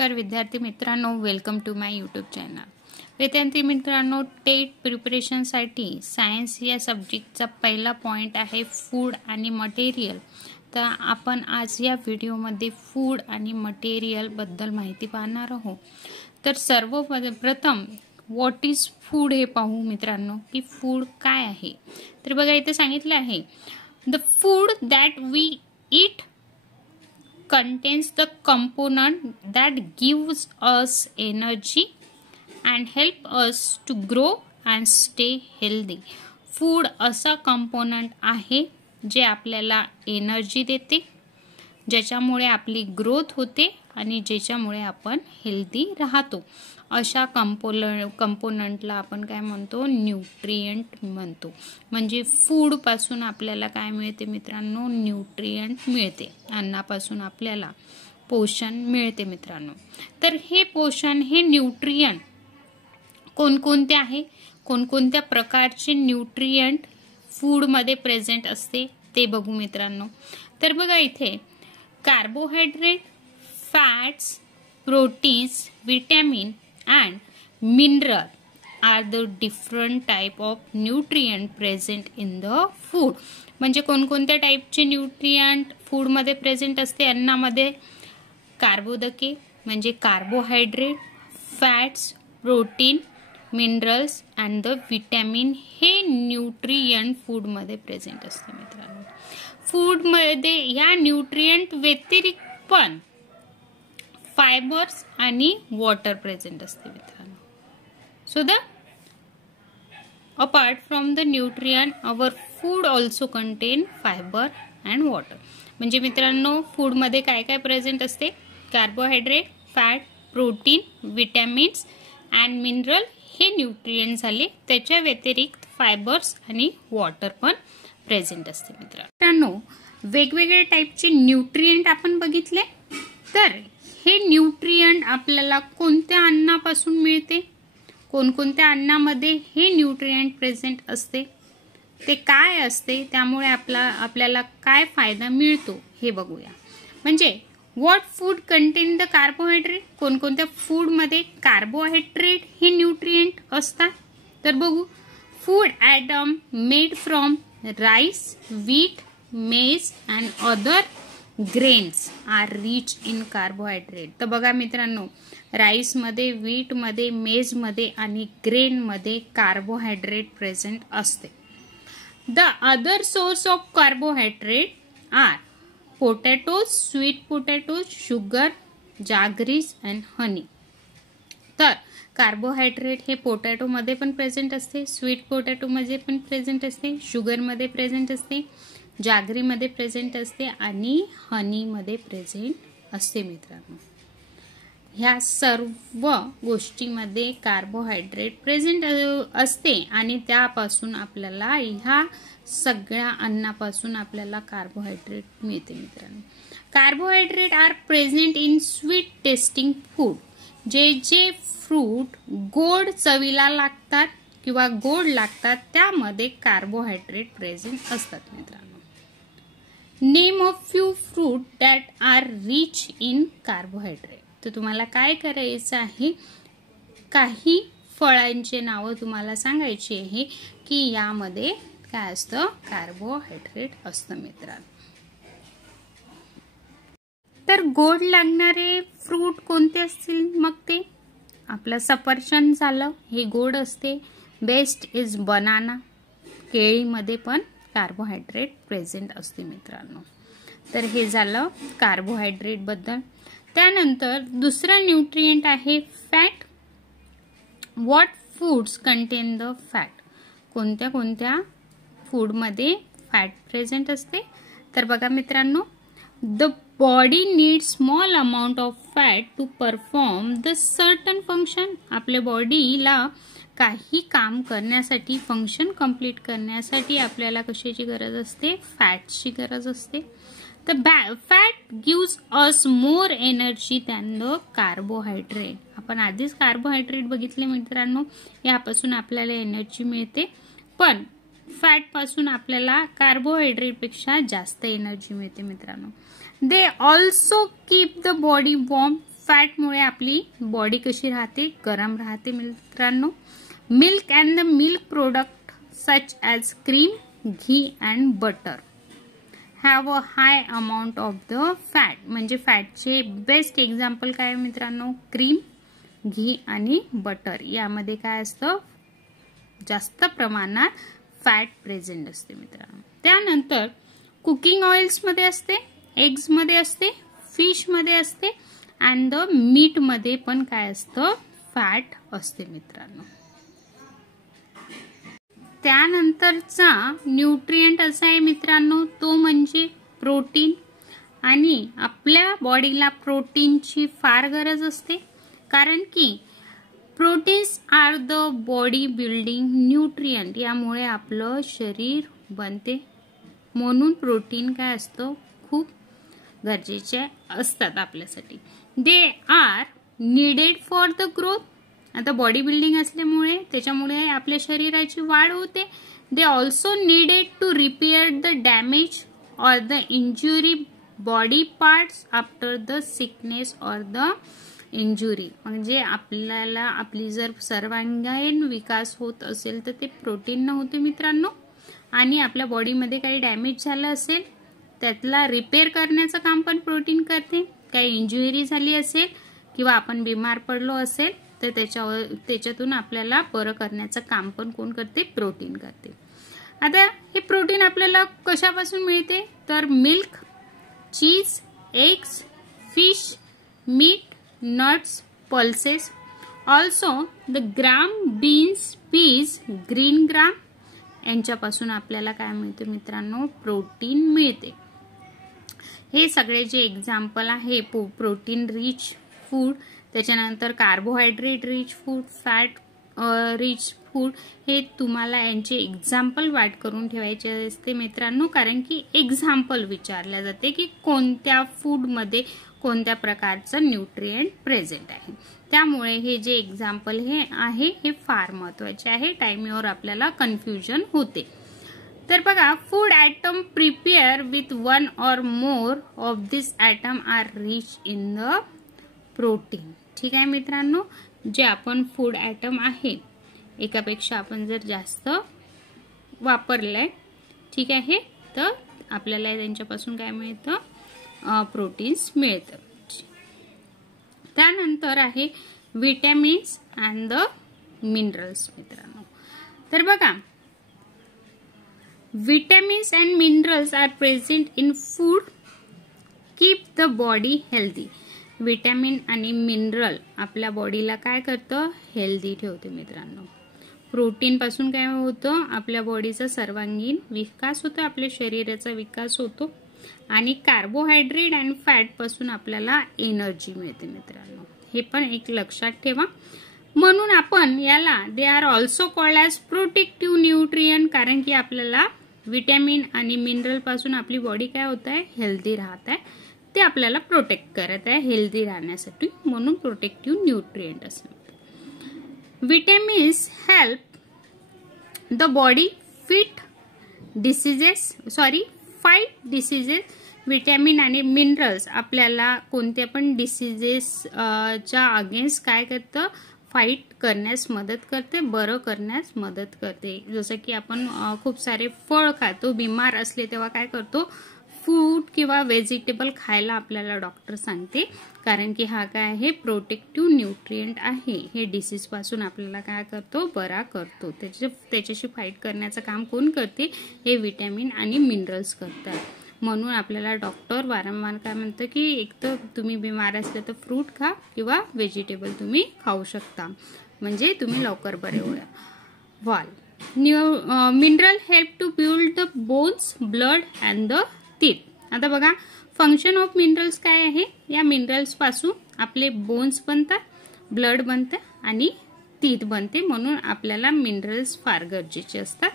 नमस्कार विद्यार्थी मित्रांनो, welcome to my YouTube channel. विद्यार्थी मित्रांनो, टेट प्रिपरेशनसाठी सायन्स या सब्जेक्टचा पहिला पॉइंट आहे फूड आणि मटेरियल. तर आपण आज या व्हिडिओमध्ये फूड आणि मटेरियल बद्दल माहिती पाहणार आहोत. तर सर्वप्रथम व्हॉट इज फूड हे पाहू मित्रांनो, की फूड काय आहे. तर बघा इथे सांगितले आहे, the food that we eat contains the component that gives us energy and help us to grow and stay healthy. Food असा कंपोनंट आहे जे आपल्याला एनर्जी देते, ज्याच्यामुळे आपली ग्रोथ होते आणि ज्याच्यामुळे आपण हेल्दी राहतो. अशा कंपोनंटला आपण काय म्हणतो, न्यूट्रिएंट म्हणतो. म्हणजे फूड पासून आपल्याला काय मिळते मित्रांनो, न्यूट्रिएंट मिळते. अन्नापासून आपल्याला पोषण मिळते मित्रांनो. तर हे पोषण, हे न्यूट्रिएंट कोणकोणते आहे, कोणकोणत्या प्रकारचे न्यूट्रिएंट फूड मध्ये प्रेझेंट असते ते बघू मित्रांनो. तर बघा इथे carbohydrate, fats, proteins, vitamin and mineral are the different type of nutrient present in the food. म्हणजे कोणकोणत्या टाइपचे न्यूट्रिएंट फूड मध्ये प्रेझेंट असते अन्नामध्ये. कार्बोदके म्हणजे carbohydrate, fats, protein, minerals and the vitamin हे न्यूट्रिएंट फूड मध्ये प्रेझेंट असते मित्रांनो. फूड मध्ये या न्यूट्रिएंट व्यतिरिक्त पण फायबर्स आणि वॉटर प्रेझेंट असते मित्रांनो. So the apart from the nutrient our food also content fibre and water. म्हणजे मित्रांनो फूड मध्ये काय काय प्रेझेंट असते, carbohydrate, fat, protein, vitamins and mineral हे न्यूट्रिएंट झाले. त्याच्या व्यतिरिक्त फायबर्स आणि वॉटर पण प्रेझेंट असते मित्रांनो. वेगवेगळ्या टाइपचे न्यूट्रिएंट आपण बघितले. तर हे न्यूट्रिएंट आपल्याला कोणत्या अन्नापासून मिळते, कोणकोणत्या अन्नामध्ये हे न्यूट्रिएंट प्रेझेंट असते, ते काय असते, त्यामुळे आपल्याला काय फायदा मिळतो हे बघूया. म्हणजे what food contain the carbohydrate, कोणकोणत्या फूड मध्ये कार्बोहायड्रेट हे न्यूट्रिएंट असतात. तर बघू, food item made from rice, wheat, maize and other grains are rich in carbohydrate. तर बघा मित्रांनो, राईस मध्ये, व्हीट मध्ये, मेज मध्ये आणि ग्रेन मध्ये कार्बोहायड्रेट प्रेझेंट असते. The other source of carbohydrate are potatoes, sweet potatoes, sugar, jaggeries and honey. तर कार्बोहायड्रेट हे पोटॅटो मध्ये पण प्रेझेंट असते, स्वीट पोटॅटो मध्ये पण प्रेझेंट असते, शुगर मध्ये प्रेझेंट असते, जागरी मध्ये प्रेझेंट असते आणि हनी मध्ये प्रेझेंट असते मित्रांनो. ह्या सर्व गोष्टीमध्ये कार्बोहायड्रेट प्रेझेंट असते आणि त्यापासून आपल्याला ह्या सगळ्या अन्नापासून आपल्याला कार्बोहायड्रेट मिळते मित्रांनो. Carbohydrate are present in sweet tasting food. जे फ्रूट गोड चवीला लागतात किंवा गोड लागतात त्यामध्ये कार्बोहायड्रेट प्रेझेंट असतात मित्रांनो. Name of few fruit that are rich in carbohydrate. तर तुम्हाला काय करायचं आहे, काही फळांचे नावं तुम्हाला सांगायची आहे की यामध्ये काय असतं, कार्बोहायड्रेट असतं मित्रांनो. तर गोड लागणारे फ्रूट कोणते असतील, मग ते आपलं सफरचंद झालं, हे गोड असते. Best is banana. केळीमध्ये पण कार्बोहायड्रेट प्रेझेंट असते मित्रांनो. तर हे झालं कार्बोहायड्रेट बद्दल. त्यानंतर दुसरं न्यूट्रिएंट आहे fat. What foods content the fat. कोणत्या कोणत्या फूड मध्ये फॅट प्रेझेंट असते. तर बघा मित्रांनो, the body need small amount of fat to perform the certain function. आपल्या बॉडीला काही काम करण्यासाठी, फंक्शन कंप्लीट करण्यासाठी आपल्याला कशाची गरज असते, फॅटची गरज असते. तर fat gives us more energy than the carbohydrate. आपण आधीच कार्बोहायड्रेट बघितले मित्रांनो, यापासून आपल्याला एनर्जी मिळते, पण फॅट पासून आपल्याला कार्बोहायड्रेट पेक्षा जास्त एनर्जी मिळते मित्रांनो. They also keep the body warm. फॅटमुळे आपली बॉडी कशी राहते, गरम राहते मित्रांनो. Milk and the milk product such as cream, ghee and butter have a high amount of the fat. म्हणजे फॅटचे बेस्ट एक्झाम्पल काय मित्रांनो, क्रीम, घी आणि बटर यामध्ये काय असतं, जास्त प्रमाणात फॅट प्रेझेंट असते मित्रांनो. त्यानंतर कुकिंग ऑइल्स मध्ये असते, एग्स मध्ये असते, फिश मध्ये असते अँड द मीट मध्ये पण काय असतं, फॅट असते मित्रांनो. त्यानंतरचा न्यूट्रिएंट असा आहे मित्रांनो, तो म्हणजे प्रोटीन. आणि आपल्या बॉडीला प्रोटीनची फार गरज असते, कारण की proteins are the body building nutrient. यामुळे आपलं शरीर बनते, म्हणून प्रोटीन काय असतं, खूप गरजेचे असतात आपल्यासाठी. They are needed for the growth. आता बॉडी बिल्डिंग असल्यामुळे त्याच्यामुळे आपल्या शरीराची वाढ होते. They also needed to repair the damage or the injury body parts after the sickness or the injury. म्हणजे आपल्याला आपली जर सर्वांगीण विकास होत असेल तर ते प्रोटीन न होते मित्रांनो. आणि आपल्या बॉडीमध्ये काही डॅमेज झालं असेल त्यातला रिपेअर करण्याचं काम पण प्रोटीन करते. काही इंजुरी झाली असेल किंवा आपण बिमार पडलो असेल तर त्याच्यातून आपल्याला बरं करण्याचं काम पण कोण करते, प्रोटीन करते. आता हे प्रोटीन आपल्याला कशापासून मिळते, तर milk, cheese, eggs, fish, meat, nuts, pulses. Also the gram, beans, peas, green gram यांच्यापासून आपल्याला काय मिळते मित्रांनो, प्रोटीन मिळते. हे सगळे जे एक्झाम्पल आहे प्रोटीन रिच फूड, त्याच्यानंतर carbohydrate rich food, fat rich food, हे तुम्हाला यांचे एक्झाम्पल वाट करून ठेवायचे असते मित्रांनो. कारण की एक्झाम्पल विचारल्या जाते की कोणत्या फूडमध्ये कोणत्या प्रकारचं न्यूट्रिएंट प्रेझेंट आहे. त्यामुळे हे जे एक्झाम्पल हे आहे हे फार महत्वाचे आहे. टाइमवर आपल्याला कन्फ्युजन होते. तर बघा, food item prepare with one or more of this item are rich in the protein. ठीक आहे मित्रांनो, जे आपण फूड ॲटम आहे एकापेक्षा आपण जर जास्त वापरलंय, ठीक आहे, तर आपल्याला त्यांच्यापासून काय मिळतं, प्रोटीन्स मिळतं. त्यानंतर आहे विटॅमिन्स अँड द मिनरल्स मित्रांनो. तर बघा, vitamins and minerals are present in food keep the body healthy. Vitamin आणि मिनरल आपल्या बॉडीला काय करतं, हेल्दी ठेवते मित्रांनो. प्रोटीन पासून काय होतं, आपल्या बॉडीचा सर्वांगीण विकास होतो, आपल्या शरीराचा विकास होतो. आणि कार्बोहायड्रेट आणि फॅट पासून आपल्याला एनर्जी मिळते मित्रांनो. हे पण एक लक्षात ठेवा. म्हणून आपण याला they are also called as protective nutrient, कारण की आपल्याला विटॅमिन आणि मिनरल पासून आपली बॉडी काय होत आहे, हेल्दी राहत आहे. ते आपल्याला प्रोटेक्ट करत आहे हेल्दी राहण्यासाठी, म्हणून प्रोटेक्टिव्ह न्यूट्रिएंट असं. Vitamins help the body fight diseases. Vitamin आणि मिनरल्स आपल्याला कोणत्या पण डिसीजेस च्या अगेन्स्ट काय करतं, फाईट करण्यास मदत करते, बरं करण्यास मदत करते. जसं की आपण खूप सारे फळ खातो, बिमार असले तेव्हा काय करतो, फ्रूट किंवा व्हेजिटेबल खायला आपल्याला डॉक्टर सांगते, कारण की हा काय आहे, प्रोटेक्टिव्ह न्यूट्रिएंट आहे. हे डिसीज पासून आपल्याला काय करतो, बरा करतो. त्याच्याशी फाईट करण्याचं काम कोण करते, हे विटॅमिन आणि मिनरल्स करतात. म्हणून आपल्याला डॉक्टर वारंवार काय म्हणतं की एक तर तुम्ही बिमार असले तर फ्रूट खा किंवा व्हेजिटेबल तुम्ही खाऊ शकता, म्हणजे तुम्ही लवकर बरे व्हाल. Mineral help to build the bones, blood and the teeth. आता बघा, फंक्शन ऑफ मिनरल्स काय आहे, या मिनरल्स पासून आपले बोन्स बनतात, ब्लड बनतं आणि टीथ बनते. म्हणून आपल्याला मिनरल्स फार गरजेचे असतात.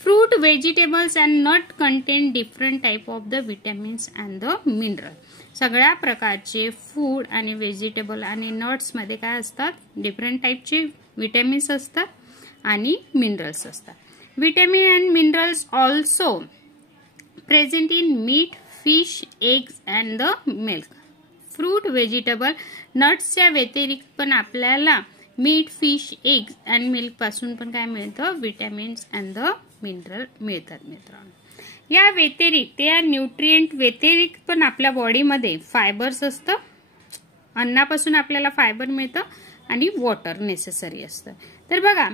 Fruit, vegetables and nut contain different type of the vitamins and the mineral. सगळ्या प्रकारचे फूड आणि व्हेजिटेबल आणि नट्स मध्ये काय असतात, डिफरंट टाइपचे विटॅमिन्स असतात आणि मिनरल्स असतात. Vitamin and minerals also present in meat, fish, eggs and the milk. Fruit, vegetable, नट्सच्या व्यतिरिक्त पण आपल्याला meat, fish, eggs and milk पासून पण काय मिळतं, विटॅमिन्स अँड द मिनरल मिळतात मित्रांनो. या व्यतिरिक्त या न्यूट्रिएंट व्यतिरिक्त पण आपल्या बॉडीमध्ये फायबर्स असतं. अन्नापासून आपल्याला फायबर मिळतं आणि वॉटर नेसेसरी असतं. तर बघा,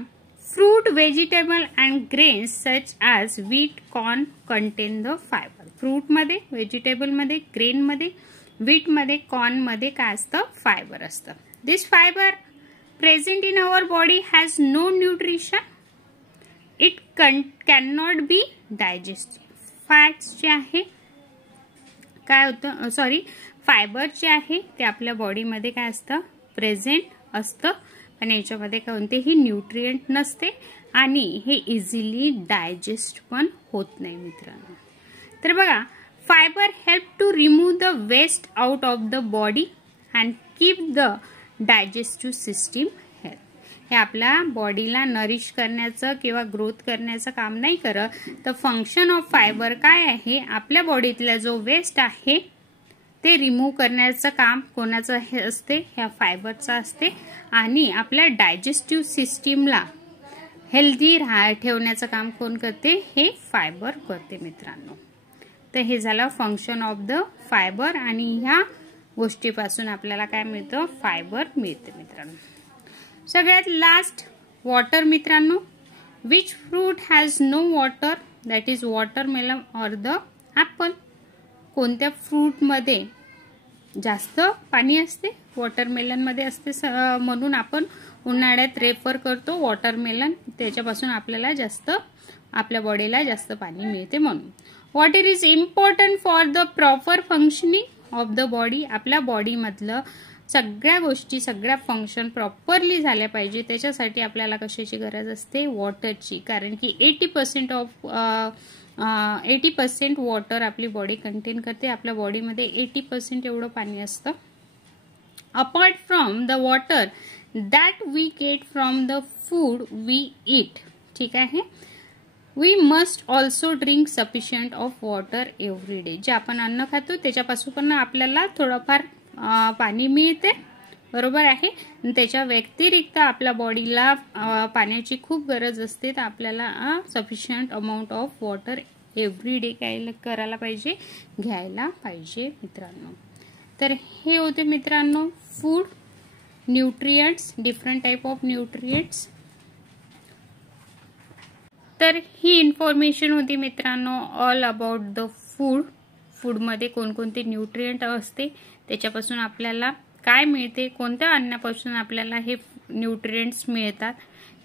fruit, vegetable and grains such as wheat, corn contain the fiber. फ्रूटमध्ये, व्हेजिटेबलमध्ये, ग्रेनमध्ये, व्हीटमध्ये, कॉर्नमध्ये काय असतं, फायबर असतं. This fiber present in our body has no nutrition. It can not be digested. Fats जे आहे काय होतं, फायबर जे आहे ते आपल्या बॉडीमध्ये काय असतं, प्रेझेंट असतं, पण याच्यामध्ये कोणतेही न्यूट्रिएंट नसते आणि हे इझिली डायजेस्ट पण होत नाही मित्रांनो. तर बघा, fibre help to remove the waste out of the body and keep the digestive system health. हे आपल्या बॉडीला नरिश करण्याचं किंवा ग्रोथ करण्याचं काम नाही करत. तर फंक्शन ऑफ फायबर काय आहे, आपल्या बॉडीतला जो वेस्ट आहे ते रिमूव्ह करण्याचं काम कोणाचं हे असते, ह्या फायबरचं असते आणि आपल्या डायजेस्टिव्ह सिस्टीमला हेल्दी ठेवण्याचं काम कोण करते, हे फायबर करते मित्रांनो. तर हे झालं फंक्शन ऑफ द फायबर आणि ह्या गोष्टीपासून आपल्याला काय मिळतं, फायबर मिळते मित्रांनो. सगळ्यात लास्ट वॉटर मित्रांनो. Which fruit has no water, that is watermelon or the apple. कोणत्या फ्रूटमध्ये जास्त पाणी असते, वॉटरमेलनमध्ये असते, म्हणून आपण उन्हाळ्यात रेफर करतो वॉटरमेलन. त्याच्यापासून आपल्याला जास्त, आपल्या बॉडीला जास्त पाणी मिळते म्हणून. Water is important for the proper functioning of the body. आपल्या बॉडीमधलं सगळ्या गोष्टी, सगळ्या फंक्शन प्रॉपरली झाल्या पाहिजे. त्याच्यासाठी आपल्याला कशाची गरज असते, वॉटरची. कारण की 80% वॉटर आपली बॉडी कंटेन करते. आपल्या बॉडीमध्ये 80% एवढं पाणी असतं. Apart from the water that we get from the food we eat. ठीक आहे. We must also drink sufficient of water every day. जे आपण अन्न खातो त्याच्यापासून पण आपल्याला थोडंफार पाणी मिळते, बरोबर आहे. त्याच्या व्यतिरिक्त आपल्या बॉडीला पाण्याची खूप गरज असते. तर आपल्याला sufficient amount of water every day काय करायला पाहिजे, घ्यायला पाहिजे मित्रांनो. तर हे होते मित्रांनो food, nutrients, different type of nutrients. तर ही इन्फॉर्मेशन होती मित्रांनो ऑल अबाउट द फूड. फूडमध्ये कोणकोणते न्यूट्रिएंट असते, त्याच्यापासून आपल्याला काय मिळते, कोणत्या अन्नापासून आपल्याला हे न्यूट्रिएंट्स मिळतात,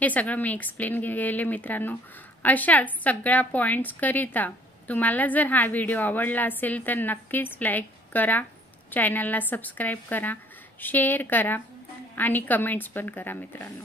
हे सगळं मी एक्सप्लेन केले मित्रांनो. अशाच सगळ्या पॉइंट्स करिता तुम्हाला जर हा व्हिडिओ आवडला असेल तर नक्कीच लाईक करा, चॅनलला सबस्क्राईब करा, शेअर करा आणि कमेंट्स पण करा मित्रांनो.